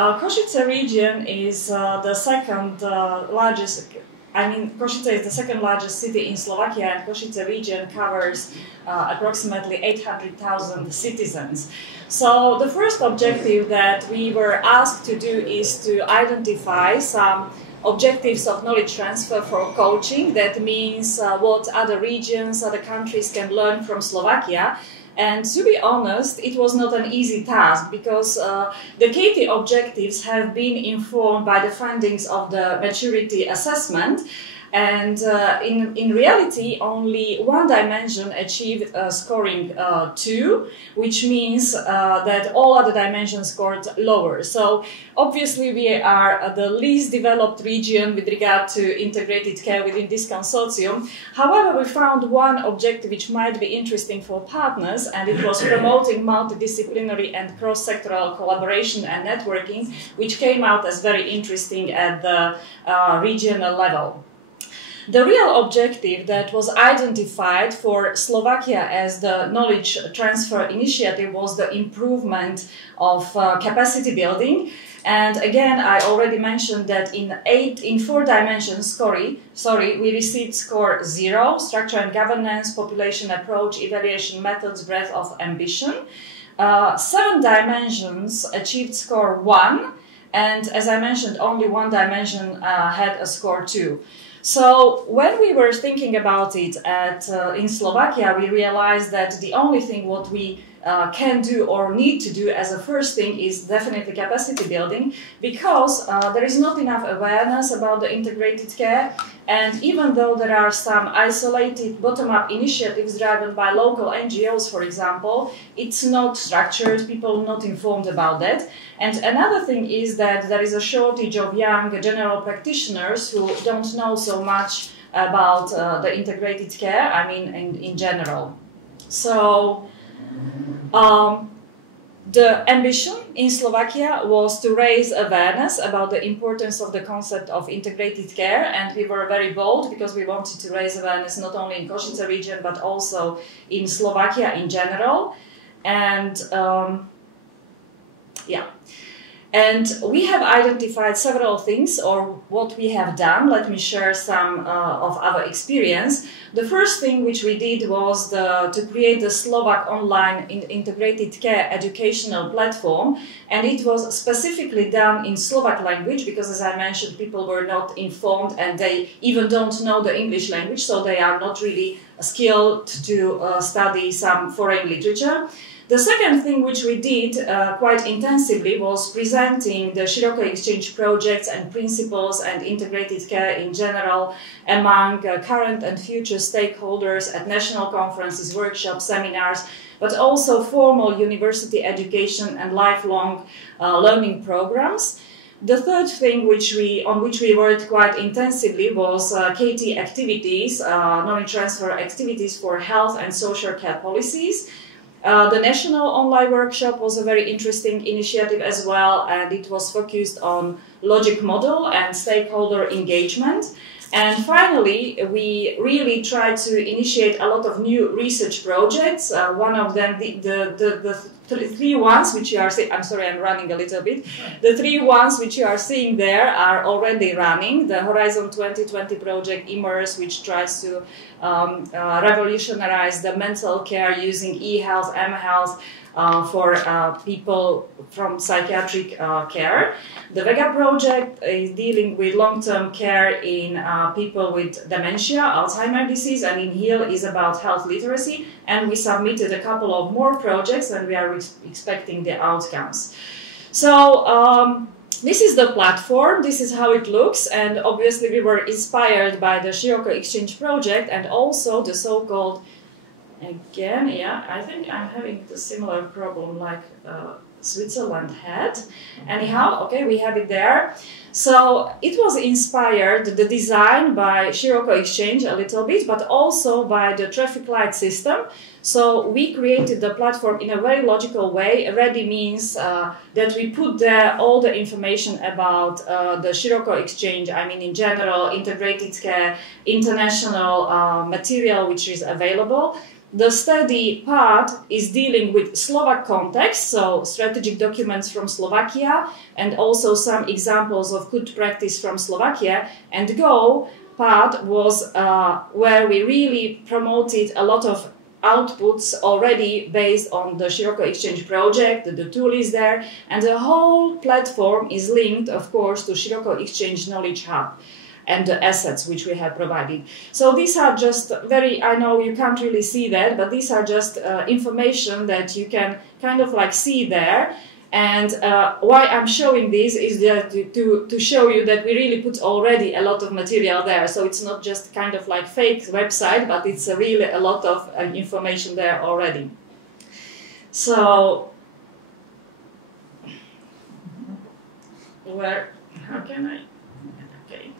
Košice region is the second largest. Košice is the second largest city in Slovakia, and Košice region covers approximately 800,000 citizens. So the first objective that we were asked to do is to identify some objectives of knowledge transfer for coaching. That means what other regions, other countries can learn from Slovakia. And to be honest, it was not an easy task because the KT objectives have been informed by the findings of the maturity assessment. And in reality, only one dimension achieved scoring 2, which means that all other dimensions scored lower. So obviously we are the least developed region with regard to integrated care within this consortium. However, we found one objective which might be interesting for partners, and it was promoting multidisciplinary and cross-sectoral collaboration and networking, which came out as very interesting at the regional level. The real objective that was identified for Slovakia as the knowledge transfer initiative was the improvement of capacity building. And again, I already mentioned that in 4 dimensions, we received score 0, structure and governance, population approach, evaluation methods, breadth of ambition. 7 dimensions achieved score 1, and as I mentioned, only one dimension had a score 2. So when we were thinking about it in Slovakia, we realized that the only thing what we can do or need to do as a first thing is definitely capacity building, because there is not enough awareness about the integrated care, and even though there are some isolated bottom-up initiatives driven by local NGOs, for example, it's not structured, people are not informed about that. And another thing is that there is a shortage of young general practitioners who don't know so much about the integrated care, in general. So the ambition in Slovakia was to raise awareness about the importance of the concept of integrated care, and we were very bold because we wanted to raise awareness not only in Košice region but also in Slovakia in general. And And we have identified several things, or what we have done. Let me share some of our experience. The first thing which we did was to create the Slovak online integrated care educational platform, and it was specifically done in Slovak language because, as I mentioned, people were not informed and they even don't know the English language, so they are not really skilled to study some foreign literature. The second thing which we did quite intensively was presenting the SCIROCCO Exchange projects and principles and integrated care in general among current and future stakeholders at national conferences, workshops, seminars, but also formal university education and lifelong learning programs. The third thing on which we worked quite intensively was KT activities, knowledge transfer activities for health and social care policies. The National Online Workshop was a very interesting initiative as well, and it was focused on logic model and stakeholder engagement. And finally, we really tried to initiate a lot of new research projects. One of them, the 3 ones which you are seeing, I'm sorry, I'm running a little bit. The 3 ones which you are seeing there are already running. The Horizon 2020 project, Immerse, which tries to revolutionize the mental care using e-health, m-health, for people from psychiatric care. The Vega project is dealing with long-term care in people with dementia, Alzheimer's disease, and in HEAL is about health literacy. And we submitted a couple of more projects and we are expecting the outcomes. So this is the platform, this is how it looks, and obviously we were inspired by the SCIROCCO Exchange project and also the so-called, again, yeah, I think I'm having the similar problem like Switzerland had. Anyhow, okay, we have it there. So it was inspired, the design, by SCIROCCO Exchange a little bit, but also by the traffic light system. So we created the platform in a very logical way. Ready means that we put there all the information about the SCIROCCO Exchange, in general, integrated care, international material which is available. The study part is dealing with Slovak context, so strategic documents from Slovakia and also some examples of good practice from Slovakia. And Go part was where we really promoted a lot of outputs already based on the SCIROCCO Exchange project. The tool is there, and the whole platform is linked, of course, to SCIROCCO Exchange Knowledge Hub and the assets which we have provided. So these are just I know you can't really see that, but these are just information that you can kind of like see there. And why I'm showing this is that to show you that we really put already a lot of material there. So it's not just kind of like fake website, but it's really a lot of information there already. So, how can I? Okay.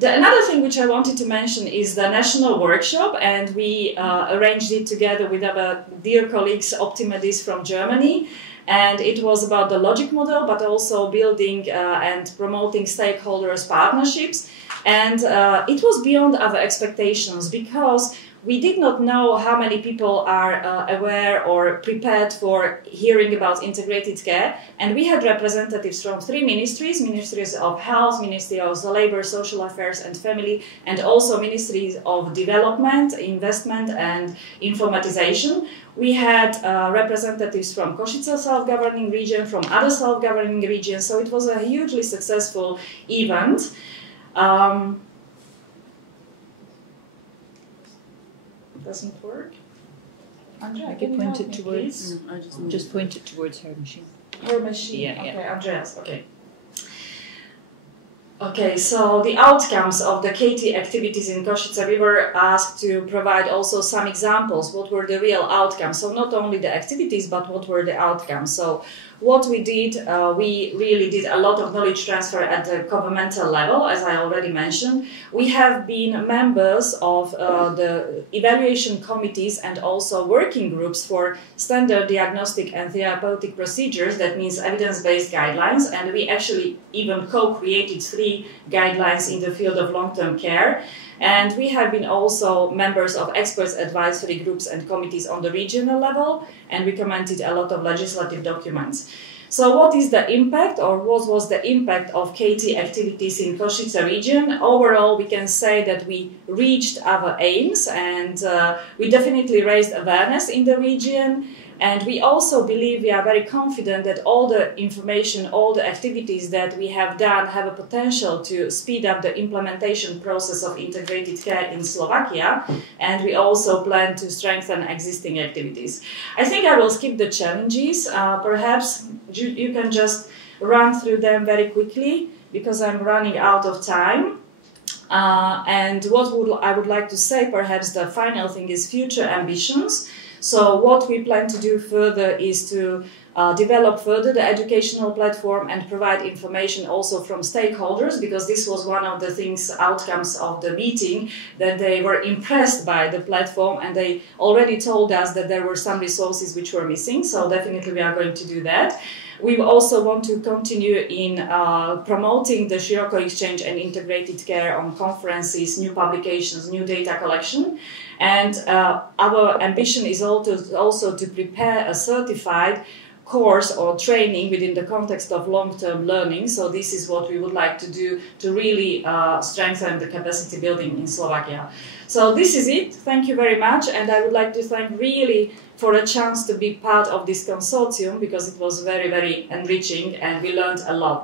Another thing which I wanted to mention is the national workshop, and we arranged it together with our dear colleagues Optimedis from Germany. And it was about the logic model, but also building and promoting stakeholders' partnerships. And it was beyond our expectations, because we did not know how many people are aware or prepared for hearing about integrated care. And we had representatives from 3 ministries: Ministries of Health, Ministry of Labour, Social Affairs and Family, and also Ministries of Development, Investment and Informatization. We had representatives from Košice self-governing region, from other self-governing regions, so it was a hugely successful event. Doesn't work. Andrea, can you point it towards? Just point it towards her machine. Her machine. Yeah, okay, yeah. Andreas. Okay. Okay, so the outcomes of the KT activities in Košice, we were asked to provide also some examples. What were the real outcomes? So not only the activities, but what were the outcomes? So what we did, we really did a lot of knowledge transfer at the governmental level, as I already mentioned. We have been members of the evaluation committees and also working groups for standard diagnostic and therapeutic procedures, that means evidence-based guidelines, and we actually even co-created 3 guidelines in the field of long-term care. And we have been also members of experts advisory groups and committees on the regional level, and we commented a lot of legislative documents. So what is the impact, or what was the impact of KT activities in Košice region? Overall, we can say that we reached our aims, and we definitely raised awareness in the region. And we also believe, we are very confident that all the information, all the activities that we have done have a potential to speed up the implementation process of integrated care in Slovakia. And we also plan to strengthen existing activities. I think I will skip the challenges. Perhaps you can just run through them very quickly, because I'm running out of time. And what I would like to say, perhaps the final thing, is future ambitions. So what we plan to do further is to develop further the educational platform and provide information also from stakeholders, because this was one of the outcomes of the meeting, that they were impressed by the platform and they already told us that there were some resources which were missing. So definitely we are going to do that. We also want to continue in promoting the SCIROCCO Exchange and integrated care on conferences, new publications, new data collection. And our ambition is also to prepare a certified course or training within the context of long-term learning. So this is what we would like to do to really strengthen the capacity building in Slovakia. So this is it. Thank you very much. And I would like to thank really for a chance to be part of this consortium, because it was very, very enriching and we learned a lot.